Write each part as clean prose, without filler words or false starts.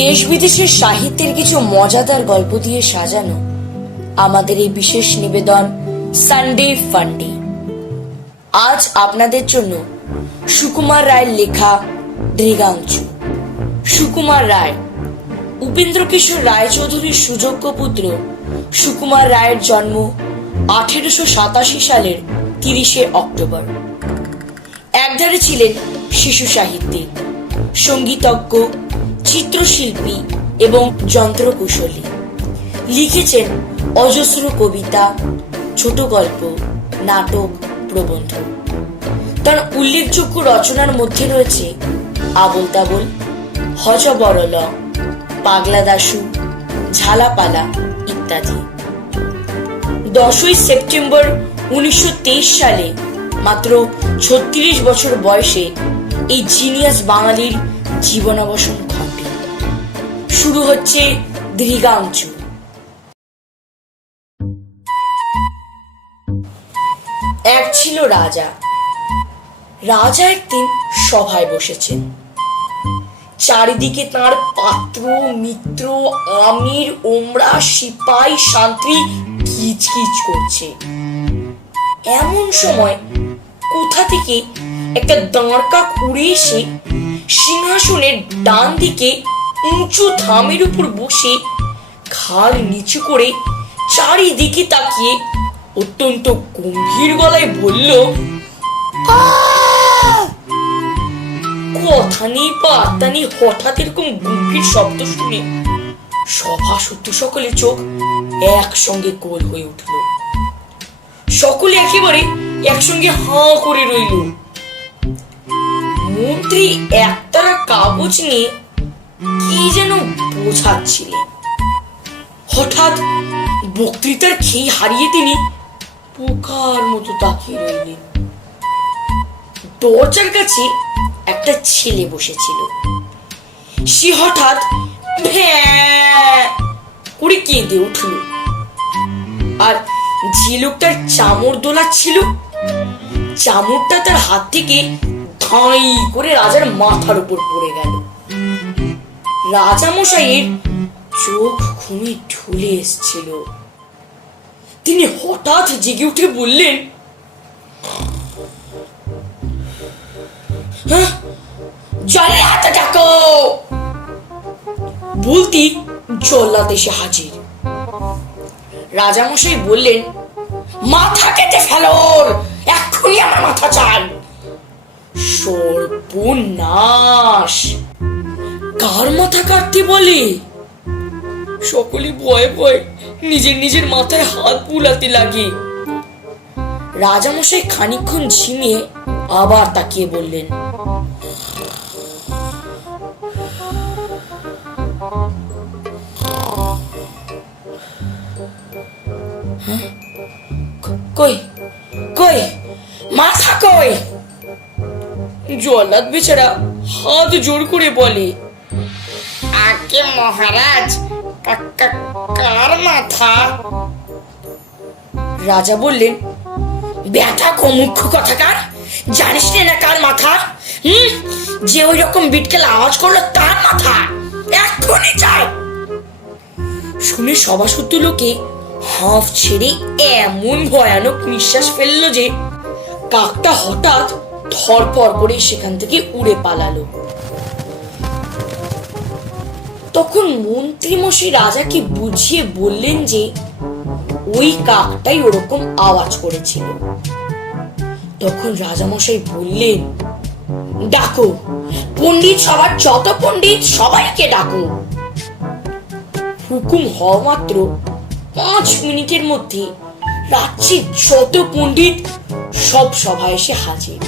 দেশ বিদেশের সাহিত্যের কিছু মজাদার গল্প দিয়ে সাজানো আমাদের এই বিশেষ নিবেদন সানডে ফান্ডে। আজ আপনাদের জন্য সুকুমার রায়ের লেখা দৃগাংশু। সুকুমার রায় উপেন্দ্রকিশোর রায়চৌধুরীর সুযোগ্য পুত্র সুকুমার রায়ের জন্ম 1887 সালের 30শে অক্টোবর। একধারে ছিলেন শিশু সাহিত্যিক, সঙ্গীতজ্ঞ, চিত্রশিল্পী এবং যন্ত্রকুশলী। লিখেছেন অজস্র কবিতা, ছোট গল্প, নাটক, প্রবন্ধ। তার উল্লেখযোগ্য রচনার মধ্যে রয়েছে আবোল তাবোল, হযবরল, পাগলা দাশু, ঝালাপালা ইত্যাদি। 10ই সেপ্টেম্বর 1923 সালে মাত্র 36 বছর বয়সে এই জিনিয়াস বাঙালির জীবনাবসান ঘটে। শুরু হচ্ছে দৃগাংশু। এক ছিল রাজা। রাজা একদিন সভায় বসেছেন। চারিদিকে তার পাত্র, মিত্র, আমির, ওমরা, সিপাই, শান্তি কিচকিচ করছে। এমন সময় কোথা থেকে একটা দাঁড়কাক উড়ে এসে সিংহাসনের ডান দিকে উঁচু থামের উপর বসে ঘাড় নিচু করে চারিদিকে তাকিয়ে অত্যন্ত গম্ভীর গলায় বলল, কথা নেই বার্তা নেই, হঠাৎ এরকম গম্ভীর শব্দ শুনে সভা সত্য সকলের চোখ একসঙ্গে গোল হয়ে উঠল। সকলে একেবারে একসঙ্গে হাঁ করে রইল। মন্ত্রী একতারা কাগজ নিয়ে কি যেন বোঝাচ্ছিলেন। হঠাৎ বক্তৃতার খেই হারিয়ে তিনি পোকার মতো তাকিয়ে রইলেন। দরজার কাছে একটা ছেলে বসেছিল। সে হঠাৎ ভ্যাঁ করে কেঁদে উঠল। আর যে লোকটার চামড় দোলাচ্ছিল, চামড়টা তার হাত থেকে ধাই করে রাজার মাথার উপর পড়ে গেল। রাজামশাইয়ের চোখ ঘুমে ঢুলে এসছিল। তিনি হঠাৎ জেগে উঠে বললেন, জল্লাদ ডাকো। বলতি জল্লাদ এসে হাজির। রাজামশাই বললেন, মাথা কেটে ফেলো, এক্ষুনি আমার মাথা চাই। সর্বনাশ! কার মাথা কাটতে বলে? সকলে ভয়ে ভয়ে নিজের নিজের মাথায় হাত বুলাতে লাগে। রাজামশাই খানিকক্ষণ ঝিমিয়ে আবার তাকিয়ে বললেন, কই কই মাথা কই? জল্লাদ বেচারা হাত জোর করে বলে, আগে মহারাজ, কার মাথা? রাজা বললেন, ব্যাটা কমুখ্য কথাকার, জানিস না কার মাথা? যে ওই রকম বিটকেল আওয়াজ করলো তার মাথা, এক্ষুনি চাই। শুনে সভাসূত্র লোকে হাঁফ ছেড়ে এমন ভয়ানক নিঃশ্বাস ফেললো যে কাকটা হঠাৎ ধরপড় করে সেখান থেকে উড়ে পালালো। তখন মন্ত্রীমশাই রাজাকে বুঝিয়ে বললেন যে ওই কাকটাই ওরকম আওয়াজ করেছিল। তখন রাজামশাই বললেন, ডাকো পণ্ডিত, সবার যত পণ্ডিত সবাইকে ডাকো। হুকুম হওয়া মাত্র 5 মিনিটের মধ্যে রাজ্যের যত পণ্ডিত সব সভায় এসে হাজির।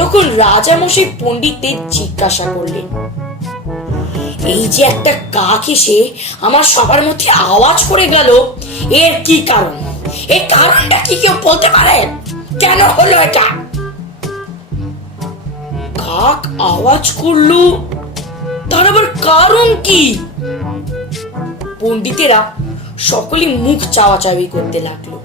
তখন রাজামশাই পণ্ডিতদের জিজ্ঞাসা করলেন, এই যে একটা কাক এসে আমার সবার মধ্যে আওয়াজ করে গেল, এর কি কারণ? এই কারণটা কি কেউ বলতে পারেন? কেন হলো এটা? কাক আওয়াজ করলো, তার আবার কারণ কি? পণ্ডিতেরা সকলে মুখ চাওয়াচাওয়ি করতে লাগলো।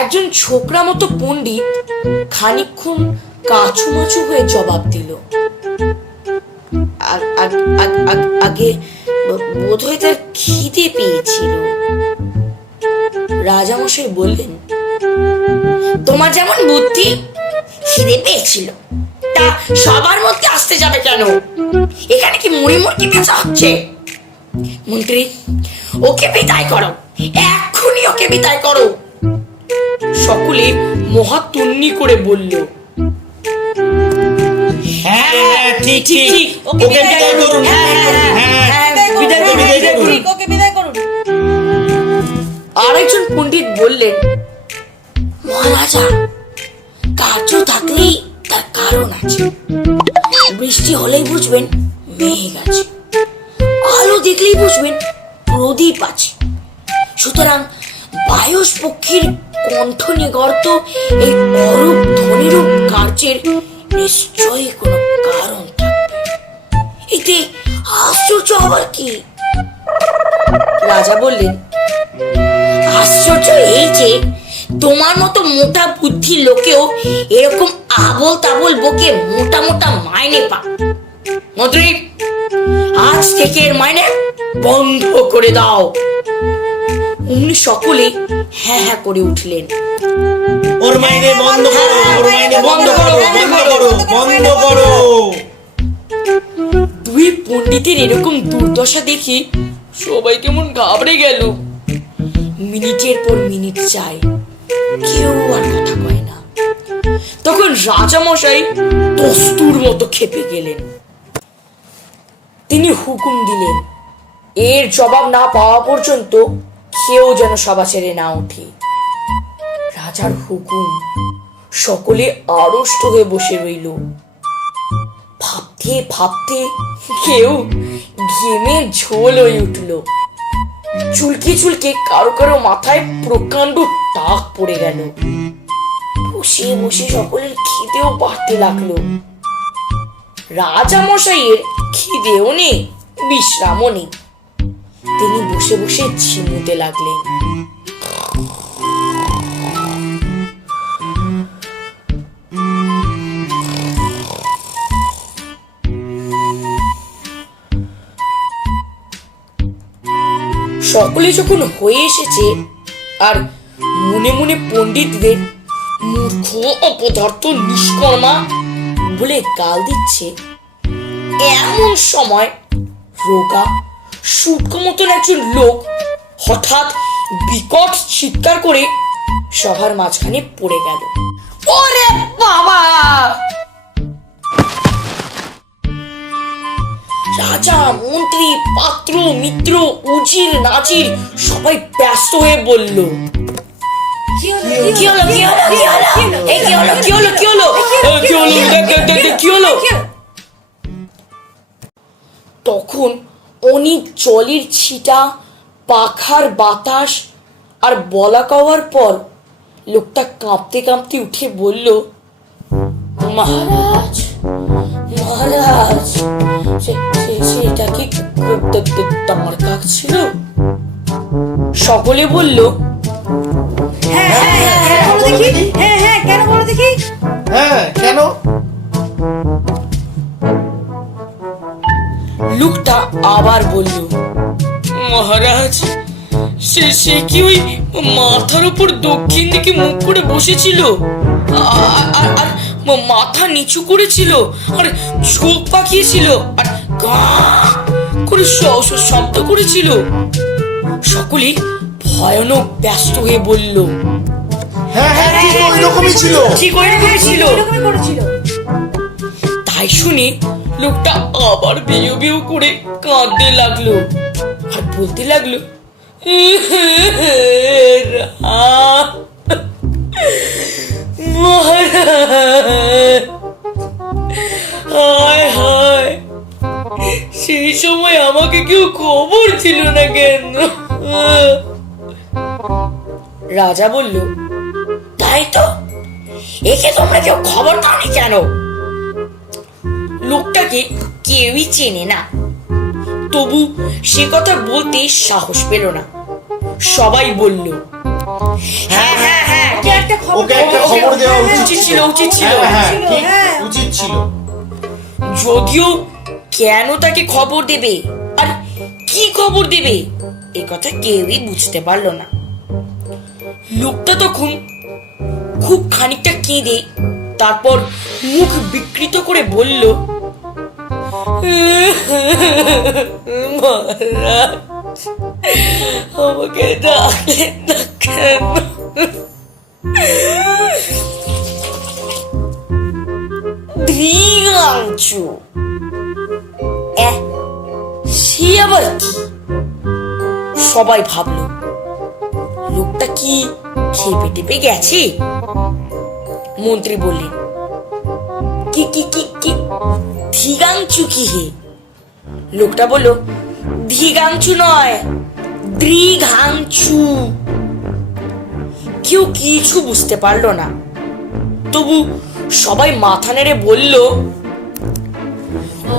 একজন ছোকরা মতো পণ্ডিত খানিকক্ষণ কাছুমাছু হয়ে জবাব দিল, আগে বোধহয় তার খিদে পেয়েছিল। রাজামশাই বললেন, তোমার যেমন বুদ্ধি, খিদে পেয়েছিল, তা সবার মধ্যে আসতে যাবে কেন? এখানে কি মুড়ি মুড়কি বেচা হচ্ছে? মন্ত্রী, ওকে বিদায় করো, এক্ষুনি ওকে বিদায় করো। সকলে মহাতুন্নি করে বলল, হ্যাঁ হ্যাঁ ঠিক ঠিক, ওকে বিদায় করুন। ওকে বিদায় করুন। আরেকজন পণ্ডিত বললেন, মহারাজা, কার্য থাকলেই তার কারণ আছে। বৃষ্টি হলেই বুঝবেন মেঘ আছে, আলো দেখলেই বুঝবেন প্রদীপ আছে। সুতরাং বায়স পক্ষীর কণ্ঠ নিগর্ত এই অরূপ ধ্বনিরূপ কার্যের নিশ্চয়ই কোনো কারণ থাকবে। এতে আশ্চর্য হবার কি? রাজা বললেন, আশ্চর্য এই যে তোমার মতো মোটা বুদ্ধির লোকেও এরকম আবল তাবল বকে মোটা মোটা মাইনে পায়। মন্ত্রী, আজ থেকে এর মাইনে বন্ধ করে দাও। অমনি সকলে হ্যাঁ হ্যাঁ করে উঠলেন, ওর মাইনে বন্ধ করো, ওর মাইনে বন্ধ করো, বন্ধ করো, বন্ধ করো। দুই পণ্ডিতের এরকম দুর্দশা দেখি সবাই কেমন ঘাবড়ে গেল। মিনিটের পর মিনিট যায়, কেউ আর কথা কয় না। তখন রাজামশাই দস্তুর মতো খেপে গেলেন। তিনি হুকুম দিলেন, এর জবাব না পাওয়া পর্যন্ত কেউ যেন সভা ছেড়ে না ওঠে। রাজার হুকুম, সকলে আড়ষ্ট হয়ে বসে রইল। ভাবতে ভাবতে কেউ ঘেমে ঝোল হয়ে উঠল। চুলকে চুলকে কারো কারো মাথায় প্রকাণ্ড টাক পড়ে গেল। বসে বসে সকলের খিদেও বাড়তে লাগলো। রাজামশাইয়ের খিদেও নেই, বিশ্রামও নেই। তিনি বসে বসে ঝিমুতে লাগলেন। সকলে যখন হয়ে এসেছে আর মনে মনে পণ্ডিতদের মূর্খ, অপদার্থ, নিষ্কর্মা বলে গাল দিচ্ছে, এমন সময় রোগা শুটকো মতন একজন লোক হঠাৎ বিকট চিৎকার করে সভার মাঝখানে পড়ে গেল। ওরে বাবা! রাজা, মন্ত্রী, পাত্র, মিত্র, উজির, নাজির সবাই ব্যস্ত হয়ে বলল, কি হলো? তখন অনেক জলের ছিটা, পাখার বাতাস আর বলা কওয়ার পর লোকটা কাঁপতে কাঁপতে উঠে বলল, মহারাজ, মহারাজ, সেটা কি তোমার কাক ছিল? সকলে বলল, কেন? লোকটা আবার বলল, মহারাজ, সে কি ওই মাথার উপর দক্ষিণ দিকে মুখ করে বসেছিল, আর মাথা নিচু করেছিল, আর চোখ পাকিয়েছিল, আর গা করে শব্দ করেছিল। সকলেই ভয়ানক ব্যস্ত হয়ে বলল, ঠিক ওইরকমই ছিল। তাই শুনে লোকটা আবার বেউ বেউ করে কাঁদতে লাগলো আর বলতে লাগলো, হায় হায়, সেই সময় আমাকে কেউ খবর ছিল না কেন? রাজা বলল, তাই তো, একে তোমরা কেউ খবর দাওনি কেন? লোকটাকে কেউই চেনে না, তবু সে কথা বলতে সাহস পেল না। সবাই বলল, হ্যাঁ হ্যাঁ হ্যাঁ, ওকে একটা খবর দেওয়া উচিত ছিল। উচিত ছিল। উচিত ছিল। যদিও কেন তাকে খবর দেবে আর কি খবর দেবে এ কথা কেউই বুঝতে পারলো না। লোকটা তখন খুব খানিকটা কেঁদে তারপর মুখ বিকৃত করে বলল, মহারাজ, আমাকে ডাকলেন না কেন? দৃগাংশু, সে আবার কি? সবাই ভাবলো লোকটা কি খেপে টেপে গেছে। মন্ত্রী বললেন, কি কি কি কি দৃগাংশু কি হে? লোকটা বলল, দৃগাংশু নয়, দৃঘাংশু। কেউ কিছু বুঝতে পারলো না। তবু সবাই মাথা নেড়ে বলল, ও।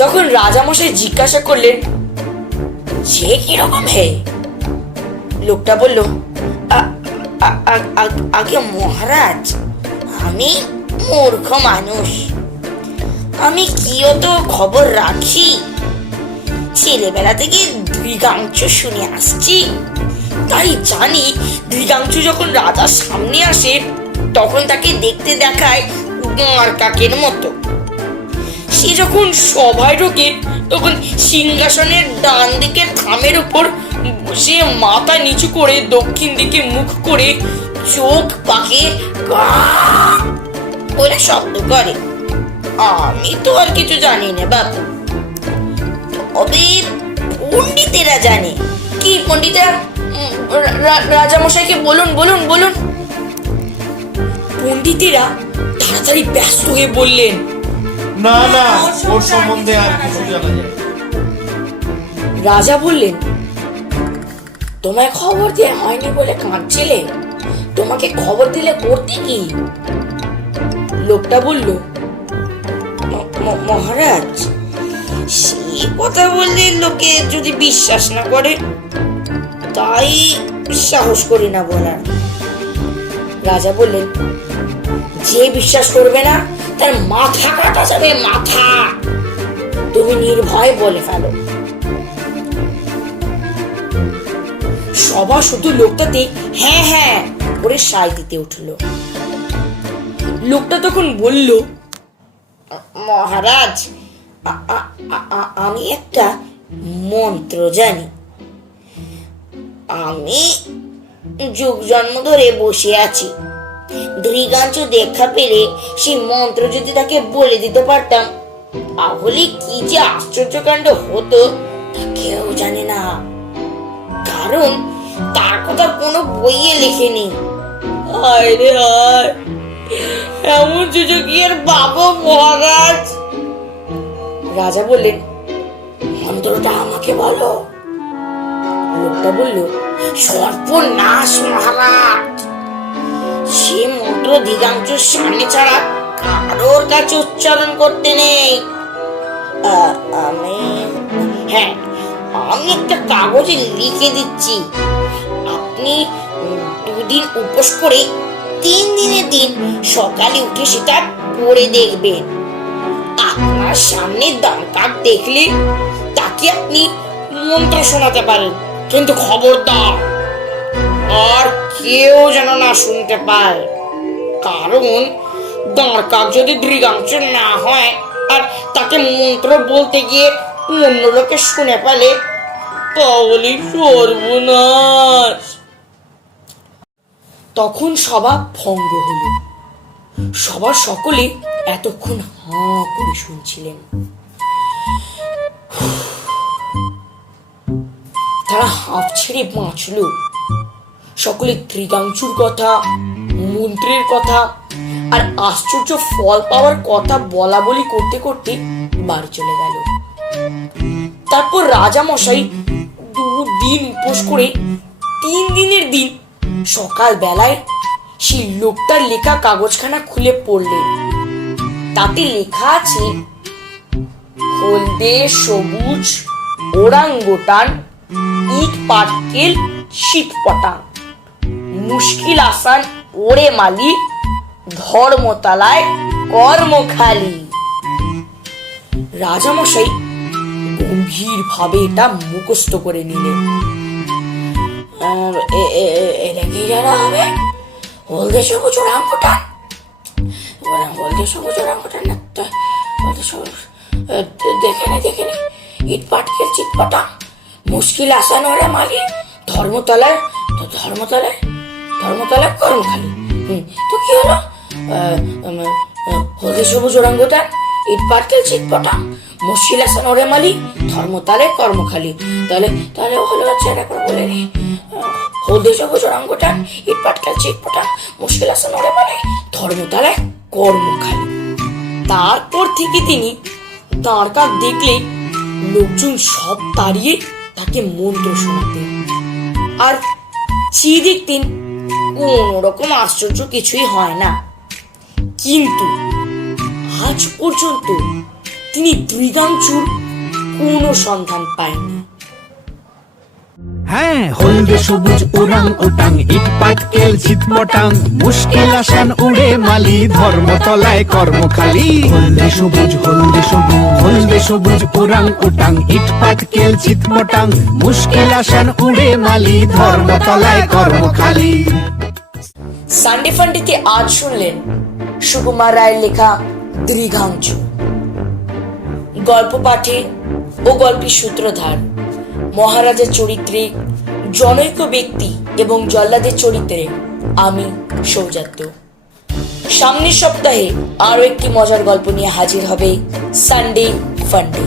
তখন রাজামশাই জিজ্ঞাসা করলেন, সে কিরকম হে? লোকটা বলল, আগে মহারাজ, আমি মূর্খ মানুষ, আমি কি অত খবর রাখি? ছেলেবেলা থেকে দৃগাংশু শুনে আসছি, তাই জানি দৃগাংশু যখন রাজার সামনে আসে তখন তাকে দেখতে দেখায় কাকের মতো। সে যখন সভায় ঢোকে তখন সিংহাসনের ডান দিকের থামের উপর বসে মাথা নিচু করে দক্ষিণ দিকে মুখ করে চোখ পাকে বলে শব্দ করে। আমি তো আর কিছু জানি না বাবু, তবে পণ্ডিতেরা জানে। কি পণ্ডিতেরা? রাজামশাইকে বলুন বলুন বলুন। পণ্ডিতেরা তাড়াতাড়ি ব্যস্ত হয়ে বললেন, না না, ওর সম্বন্ধে আর কিছু জানা যায়। রাজা বললেন, তোমায় খবর দেওয়া হয়নি বলে কাঁদছিলে, তোমাকে খবর দিলে করতে কি? লোকটা বলল, মহারাজ, সে কথা বললে লোকে যদি বিশ্বাস না করে তাই সাহস করি না বলার। রাজা বললেন, যে বিশ্বাস করবে না তার মাথা কাটা যাবে, মাথা। তুমি নির্ভয় বলে ফেলো। সভা শুধু লোকটাতে হ্যাঁ হ্যাঁ করে সায় দিতে উঠলো। লোকটা তখন বলল, মহারাজ, আমি একটা মন্ত্র জানি। আমি যুগ জন্ম ধরে বসে আছি। দৃগাংশু দেখা পেলে সেই মন্ত্র যদি তাকে বলে দিতে পারতাম তাহলে কি যে আশ্চর্যকাণ্ড হতো তা কেউ জানে না, কারণ তার কথা কোনো বইয়ে লেখেনি। হায় রে হায়, এমন সুযোগ কি আর বাবা মহারাজ? রাজা বললেন, মন্ত্রটা আমাকে বলো। লোকটা বলল, সর্বনাশ মহারাজ, সে মন্ত্র দৃগাংশুর সামনে ছাড়া কারোর কাছে উচ্চারণ করতে নেই। আমি একটা কাগজে লিখে দিচ্ছি, আপনি 2 দিন উপোস করে 3 দিনের দিন সকালে উঠে সেটা পড়ে দেখবেন। আপনার সামনে দাঁড়কাক দেখলে তাকে আপনি মন্ত্র শোনাতে পারেন, কিন্তু খবরদার আর কেউ যেন না শুনতে পায়, কারণ দাঁড়কাক যদি দৃগাংশু না হয় আর তাকে মন্ত্র বলতে গিয়ে অন্য লোকে শুনে পেলে তাহলে সর্বনাশ। তখন সভা ভঙ্গ হলো। সবার সকলে এতক্ষণ হাঁ করে শুনছিলেন। তারা হাঁফ ছেড়ে বাঁচল। সকলে দৃগাংশুর কথা, মন্ত্রের কথা আর আশ্চর্য ফল পাওয়ার কথা বলা বলি করতে করতে বাড়ি চলে গেল। তারপর রাজা মশাই 2 দিন উপোস করে 3 দিনের দিন সকাল বেলায় সেই লোকটার লেখা কাগজখানা খুলে পড়লেন। তাতে লেখা আছে, হলদে সবুজ ওরাঙ্গোটান ইট পাটকেল শীতপটাং মুশকিল আসান ওরে মালি ধর্মতলায় কর্মখালি। রাজামশাই গম্ভীর ভাবে এটা মুখস্থ করে নিলেন। এটা কি জানা হবে? হলদে সবুজ ওরাংউটান, হলদে সবুজ ওরাংউটান না তো, হলদে সবুজ দেখে নে ইট পাটকেল চিটপাটা মুশকিল আসান ওরে মালি ধর্মতলায় কর্মখালি। তো কি হলো? হলদে সবুজ ওরাংউটান, ইট পাটকেল চিটপাটা মুশকিল আসান ওরে মালি ধর্মতলায় কর্মখালি। তাহলে হলো হচ্ছে এটা করে বলে রে, হলদে সবুজ ওরাংউটান, ইট পাটকেল চিটপাটা মুশকিল আসান ওরে মালি ধর্মতলায় কর্মখালি। তারপর থেকে তিনি তার কাজ দেখলে লোকজন সব দাঁড়িয়ে তাকে মন্ত্র শোনাতেন আর চেয়ে দেখতেন কোন রকম আশ্চর্য কিছুই হয় না। কিন্তু আজ পর্যন্ত তিনি দৃগাংচুর কোনো সন্ধান পায়নি। হ্যাঁ, হলদে সবুজ ওরাং ওটাং, ইট পাটকেল চিটপটাং, মুশকিল আসান উড়ে মালি ধর্মতলায় কর্মখালি। হলদে সবুজ হলদে সবুজ ওরাং ওটাং, ইট পাটকেল চিটপটাং, মুশকিল আসান উড়ে মালি ধর্মতলায় কর্মখালি। সানডে ফান্ডেতে আজ শুনলেন সুকুমার রায়ের লেখা দৃগাংচু। গল্প পাঠে ও গল্পের সূত্রধার মহারাজের চরিত্রে, জনৈক ব্যক্তি এবং জল্লাদের চরিত্রে আমি সৌজাত্য। সামনের সপ্তাহে আরো একটি মজার গল্প নিয়ে হাজির হবে সানডে ফান্ডে।